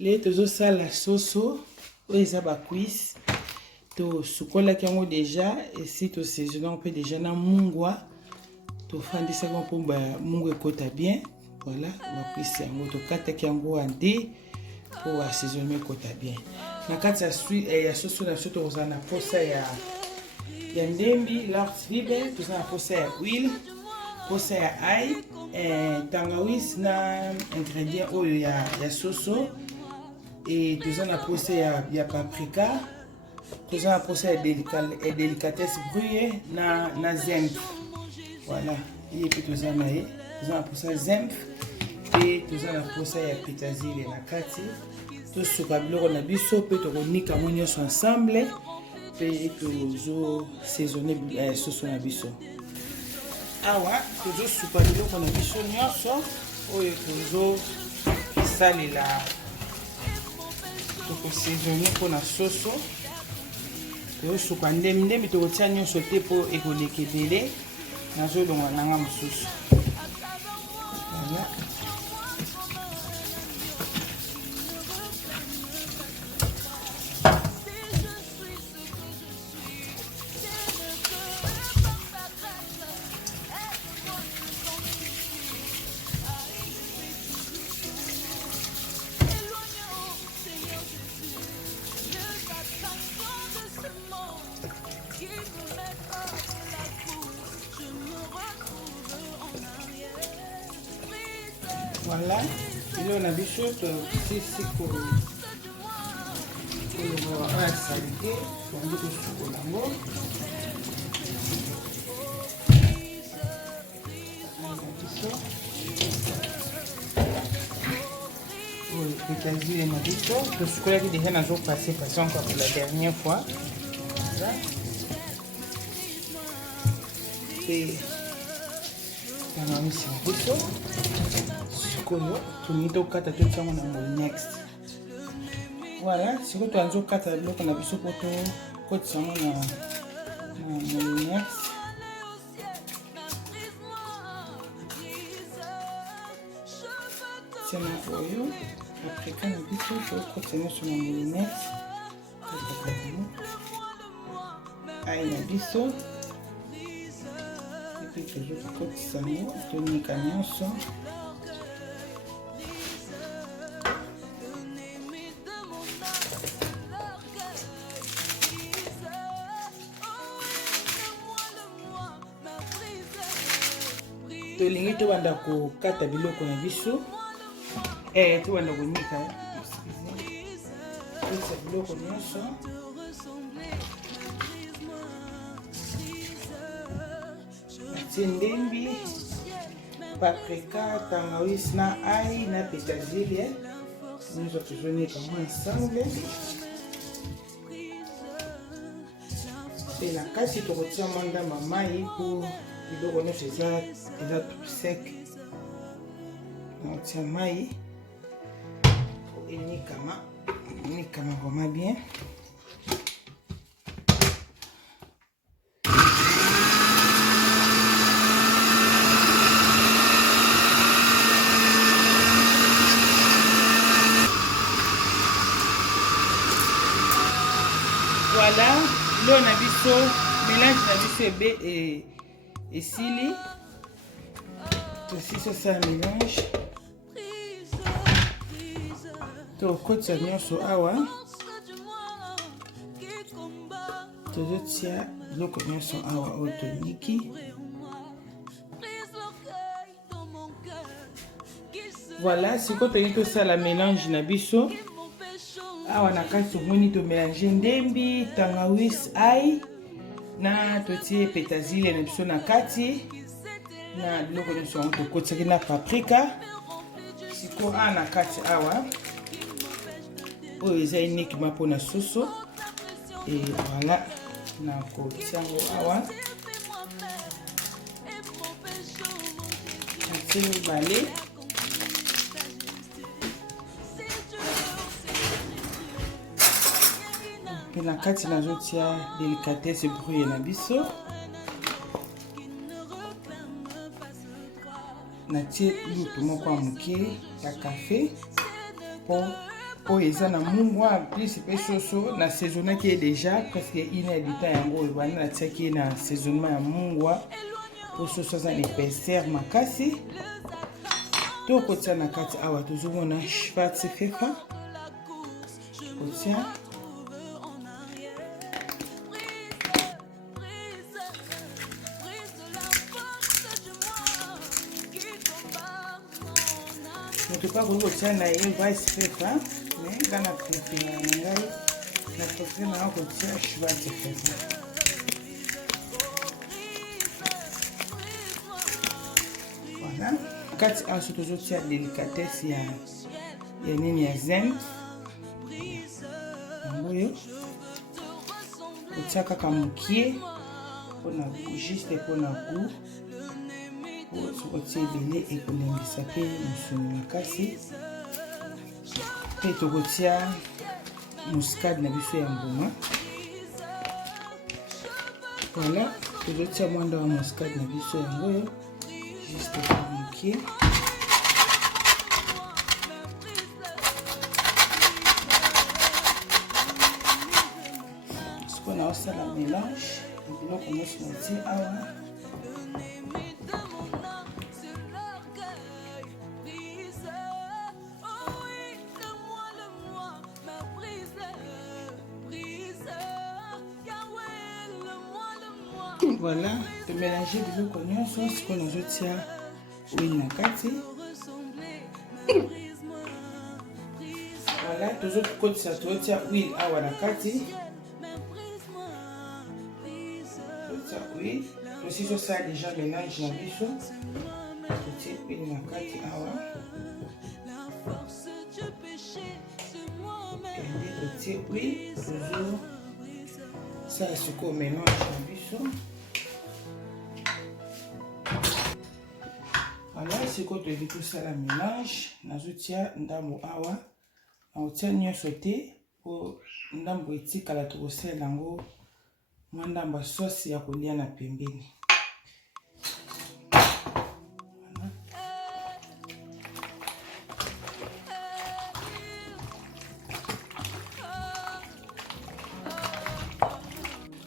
Les tozo ça la sauce oyo ba cuisse to sukola kiango déjà et si to saisonner on peut déjà na mungwa to fandi ça pour ba mungwa ekota bien. Voilà, ba cuisse yango to kata kiango andi pour assaisonner ekota bien. Na kati ya sauce na soto ozana posa ya ndembi, lartvibe, to na posa ya huile, posa ya ail, tangawizi na ingrédient oyo ya soso. Et tout na posa ya paprika, tout na posa ya délicatesse brûlée na zemp. Voilà, et puis tout na posa zemp et tout na posa ya pétazile na kati. Tout suka biloko na biso pe to konika mo nyonso ensemble pe tozo saisonner soso na biso. Awa tozo suka biloko na biso nyonso oyo tozo salela to saisonner pour na soso. Tozo suka ndembi to kotia nyonso te po ekoleka ebele nazo longa nanga mosusu. Voilà. Voilà, il on a des choses c'est pour le salé, on dit que c'est pour l'amour. Oui, pétazile et marito. Le chocolat qui déjà n'a pas passé encore pour la dernière fois. Voilà. Et on a mis sur le bouton. Tunito kata tout ça on a next. Voilà, si vous avez kata biloko na biso poto côté ça on a next. C'est na oyo après quand na biso to côté sur mon next. Ai na biso. Et puis toujours côté ça on tonika nyonso. Tolingi to banda ko kata biloko na biso to banda ko nika ko biloko nyonso ndembi, paprika, tangawizi na ail na pétazile nous allons nika ensemble et la kasi to kotia manda mamai pour biloko nyonso eza tout sec. On tient maï et nikama vraiment bien. Voilà, là on a biso mélange na biso et sili. Aussi ça mélange. To kotsa nyonso awa. Tozo tia biloko nyonso awa oyo toniki. Voilà, siko toyi tosala mélange na biso. Awa na kati tomoni to mélanger ndembi, tangawizi, ail na totie pétazile na biso na kati. Na biloko nyonso yango tokotisaki na paprika siko na kati awa oyo eza uniquement mpona soso. Et voilà, na kotia yango awa natie mibale. Mpe na kati nazotia délicatesse brûlée na biso. Natie lutu moko ya moke ya café pour oyo eza na mungwa plus mpe soso na saisonnaki ye déjà presque 1 heure du temps yango oyo banda natiaki ye na saisonnement ya mungwa mpo soso aza na épaisseur makasi to kotia na kati awa tozomona schwarzpfeffer kotia moto pa koki kotia na ye weißpfeffer mais nga na préféré na ngai na préféré nanga kotia schwarzpfeffer. Voilà kati awa so tozotia délicatesse ya nini ya zen yango oyo kotia kaka mokie mpona juste mpona goût soki otia ebele ekolengisa mpe mosuni makasi mpe tokotia muscade na biso ya mbuma. Voilà tozotia mwanda wa muscade na biso yango oyo juste mpona mokie sikoyo naosala mélange ya biloko nyonso natie awa. Voilà, de mélanger biloko nyonso sikoyo nazotia huile na kati. Voilà, tozokotisa tozotia huile awa na kati. Tozotia huile, tosi tosala déjà mélange na biso. Totie huile na kati awa. Et totie huile, tozosala sikoyo mélange na biso. Voilà, sikoyo toyebi tosala mélange nazotia ndambo awa naotia nyonso te mpo ndambo etikala tokosala yango mwa ndambo ya sauce ya kolia na pembeni.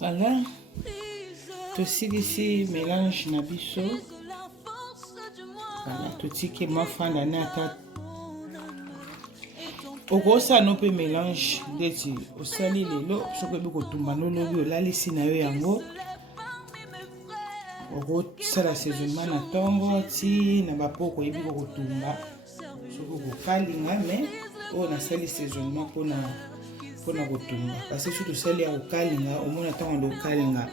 Voilà, tosilisi mélange na biso. Voilà, totiki mafanda na ata okosala no mpe mélange ndeti osali lelo soki oyebi kotumba nolobi olalisi na yo yango okosala assaisonnement na ntongo ti na bapoko oyebi kotumba soki okokalinga mais oyo nasali assaisonnement mpona kotumba parce que soki tosali ya kokalinga omona ntango nde kokalinga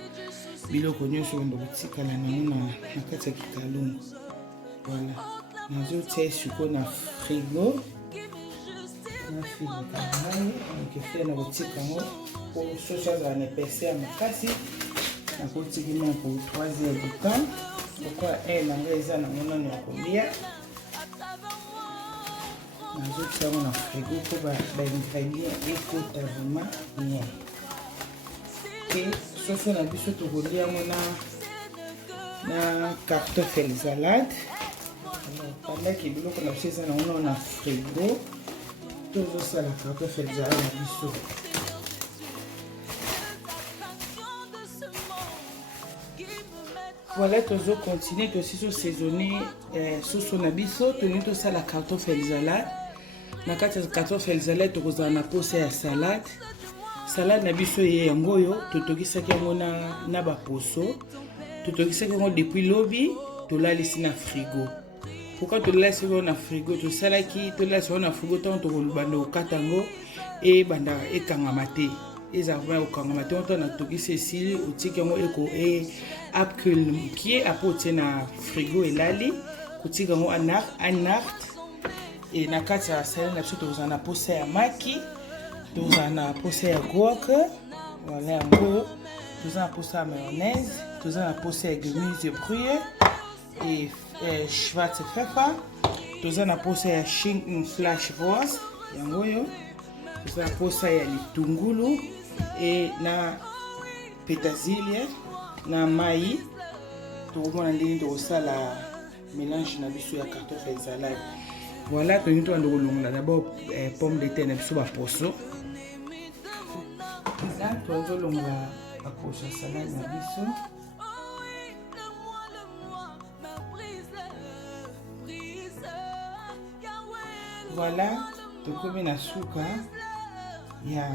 biloko nyonso ondo kotikala nango na kati ya kikalungu. Voilà, nazotia sikoyo na frigo nafilika ngai nakefia na kotika yango po soso azala na épaisseur makasi nakotiki mai pour 3 heures du temps lokola na ngai eza nango nano ya kolia. Nazotia yango na frigo mpo baingrédient ekota vraiment bien mpe soso na biso tokolia yango na kartoffel salade. Pendant que biloko na biso eza nango na frigo tozosala kartoffel salade na biso. Voilà, tozo continuer tosi so saisonner soso na biso tolingi tosala kartoffel salade. Na kati ya kartoffel salade tokozala na posa ya salade na biso ye yango oyo totokisaki yango na baposo totokisaki yango depuis lobi tolalisi na frigo. Pourquoi tolalisi yango na frigo? Tolalisi yango na frigo ntango tokolubanda kokata yango ebanda ekangama te ezala kokangama te ntango natokisi esili otiki yango apkule mokie apo otie na frigo elali kotika yango anart. Et na kati ya salade na biso tokozala na posa ya maki tozala na posa ya guac. Voilà yango tozala na posa ya mayonnaise tozala na posa ya gemuse brûlée et schwarzpfeffer tozala na posa ya flash-wurst yango oyo tozala na posa ya litungulu et na pétersilie na mai. Tokomona ndenge tokosala mélange na biso ya kartoffel salade. Voilà, tu as d'abord pomme de terre, tu as poisson. Là, tu as la poche salade na biso. Voilà, tu as na suka ya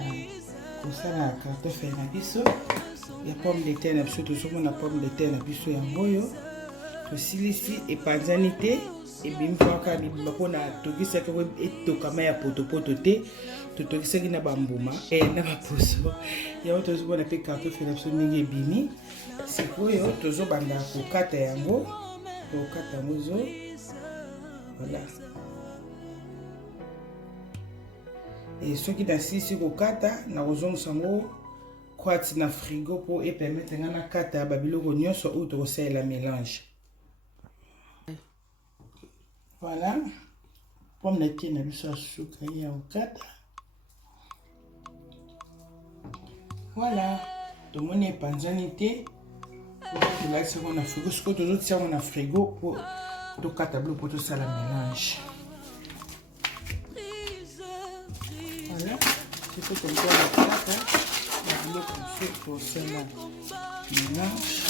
kosala cartofle na biso. Ya pomme de terre na biso, tu as na pomme de terre na biso ya moyo. Tu silisi epanzani te. Et bien kaka bimba pona tokisaka ko etokama ya potopoto te tokisaki na bambuma na baposo ya tozobona pe cartofle na biso ndenge ebimi sikoyo tozobanda kokata yango zo voilà et soki nasisi kokata na kozongisa yango kwati na frigo po epermettre nga na kata ya babiloko nyonso oyo tokosalela mélange. Voilà, pomme de terre na biso ya suka ya okata. Voilà, tomoni epanzani te tolakisa yango na frigo sikoyo tozotia yango na frigo po tokata biloko po tosala mélange. Voilà, sikoyo tokola kata na biloko mosusu tosala mélange.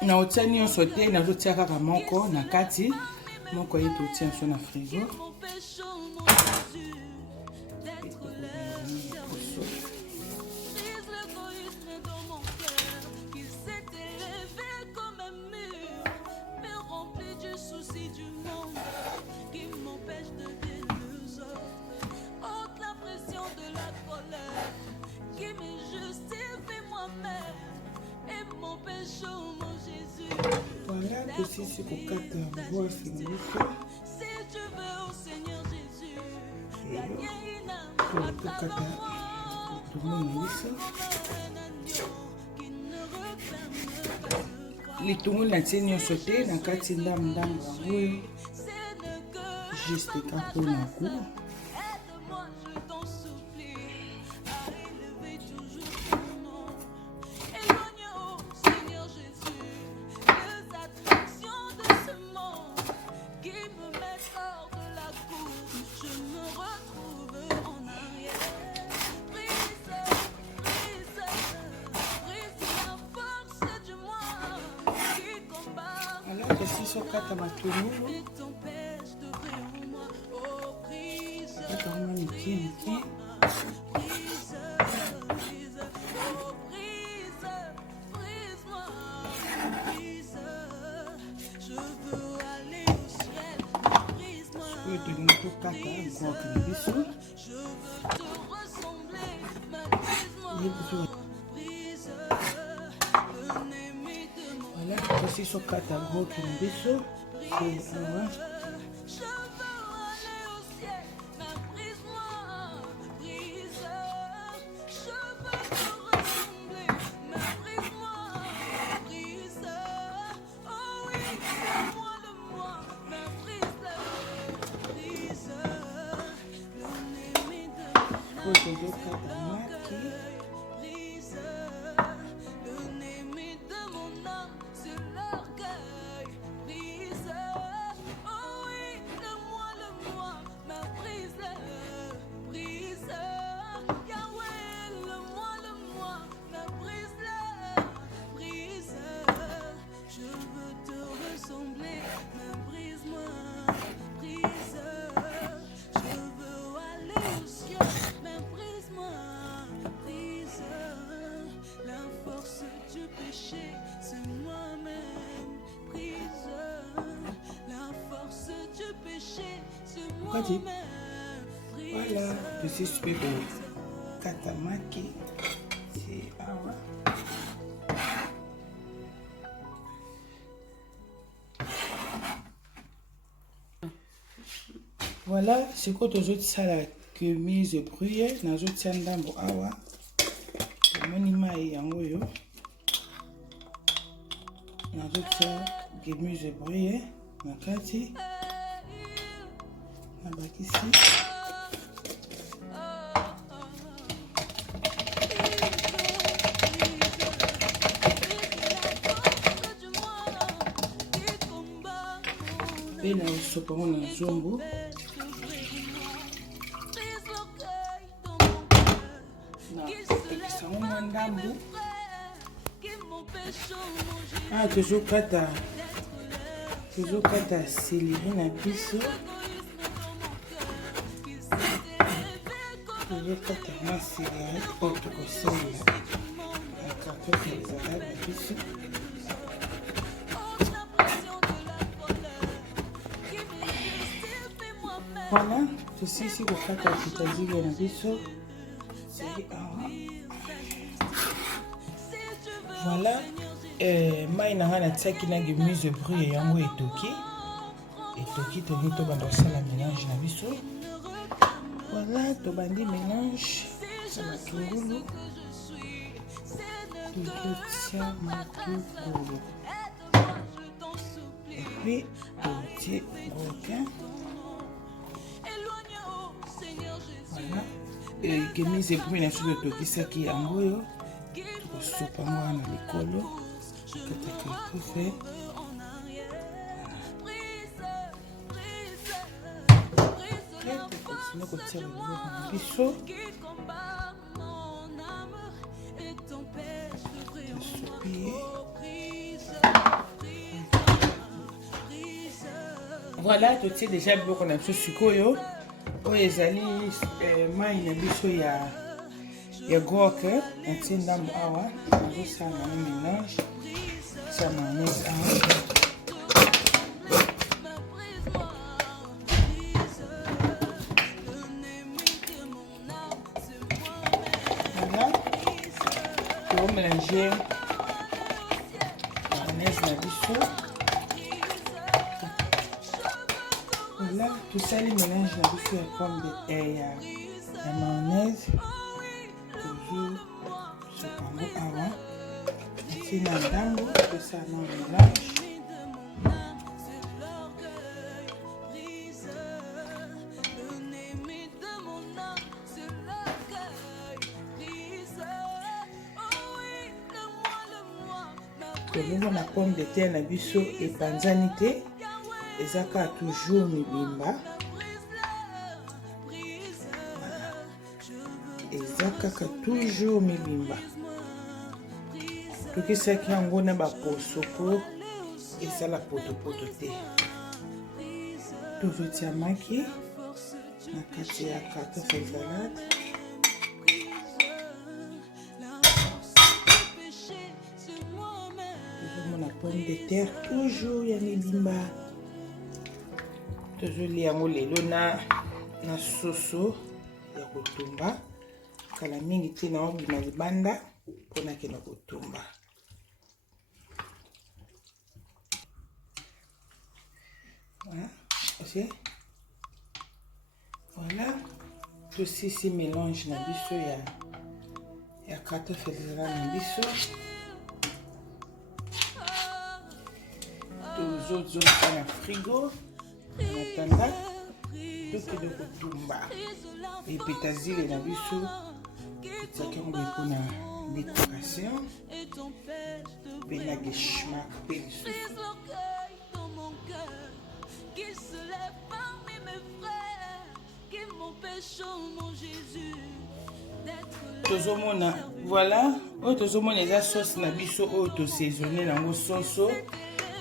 Na otia nyonso te nazotia kaka moko na kati moko ye totia so na frigo. Voilà, ceci c'est pour 4 voix, c'est mon micro. Pour 4 tout le monde les tout na teni sauté na kati ndam oui juste kapo na ku. Kata matungulu kata kama miki Ceci sont 4 gros qui me biso. Voilà, je suis super beau. Katamaki, c'est awa. Voilà, c'est quoi les autres salades que mise bruyère, les autres salades awa. Monima et yangoyo. Les autres gemuse bruyère, nakati. Ici. sopa ngo na zombo. Na kopekisa ngo mwa ndambu. Tozokata céleri na biso. Tozokata mwa céleri oyo tokosalela na carton ya salade na biso. Voilà, tosisi kokata kitazile na biso. Voilà, mai na nga natiaki na gemuse brûle yango etoki tolingi tobanda kosala mélange na biso. Voilà, tobandi mélange ya matungulu, tokotia matungulu epuis totie roquin. Voilà, gemuse brûle na biso tokisaki yango oyo tokosopa ngo wana likolo kataka ekufe. Tokosina kotia biloko na biso tosopi. Voilà, totie deja biloko na biso sikoyo oyo ezali mai na biso ya goke. Natie ndambo awa nazosala na mélange tia mayonnaise awa. Voilà, tomélanger mayonnaise na biso. Voilà, tosali mélange na biso ya pomme de terre ya mayonnaise. Sopango awa natie na ndambo tosala na mélange. Tolongo na pomme de terre na biso epanzani te, eza kaka toujours mibimba. Eza kaka toujours mibimba. Tokisaki yango na baposo po ezala potopoto te. Tozotia maki na kati ya carton ya salade. Tozomona pomme de terre toujours ya mibimba. Tozolia yango lelo na soso ya kotumba. Kala mingi te na obima libanda mpona kena kotumba. Voilà, aussi. Voilà, tosisi mélange na biso ya carton federal na biso. Tozozoka na frigo natanda tokende kotumba. Epetazile na biso totiaki yango mpona décoration mpe na geschmack mpe lisusu. Tozomona voilà oyo tozomona eza sauce na biso oyo tosaisonne nango soso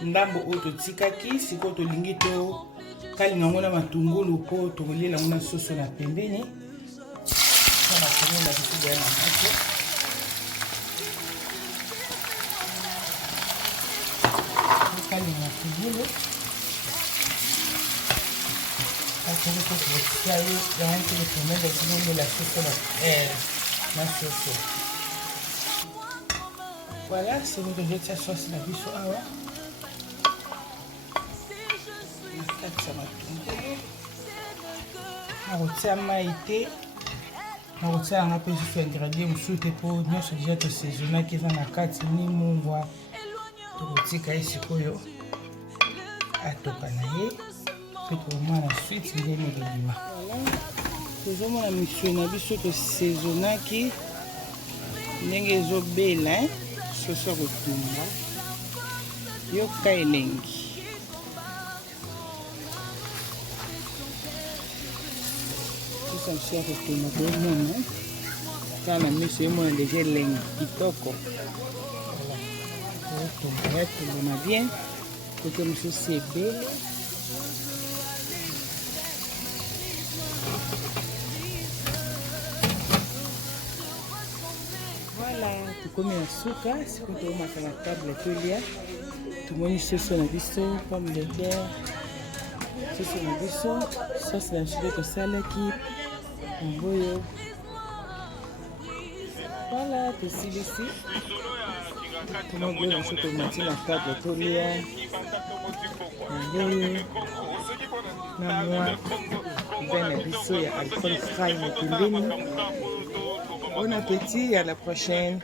ndambo oyo totikaki. Sikoyo tolingi tokalinga yango na matungulu mpo tokolela yango na soso na pembeni. Matungulu na biso baya na mate. Tokalinga matungulu atoko tokotia yango mpe letomele zilolela soso na soso. Voilà, sikoyo tozotia sauce na biso awa na kati ya matungulu. Nakotia mai te, nakotia yanga mpe lisusu ingrédient mosusu te mpo nyonso deja tosaisonaki eza na kati ni mungwa. Tokotika ye sikoyo atoka na ye mpe tokomona suite ndenge elima. Tozomona misuni na biso tosaisonaki ndenge ezobela soso ya kotumba yoka elengi. Comme ça, on peut le quand la mise sur moi déjà lengue kitoko. Voilà. On a bien. Côté monsieur c'est belle. Voilà, tukomi na suka, sikoyo toomaka na table tolia. Tomoni soso na biso, pomme de terre. Soso na biso, sauce na chile tosalaki. Mboyo. Voilà, tosilisi. Tomoni biso tomati na table tolia. Mboyo. Na mwa vin na biso ya alcool fry na pembeni. Bon appétit et à la prochaine.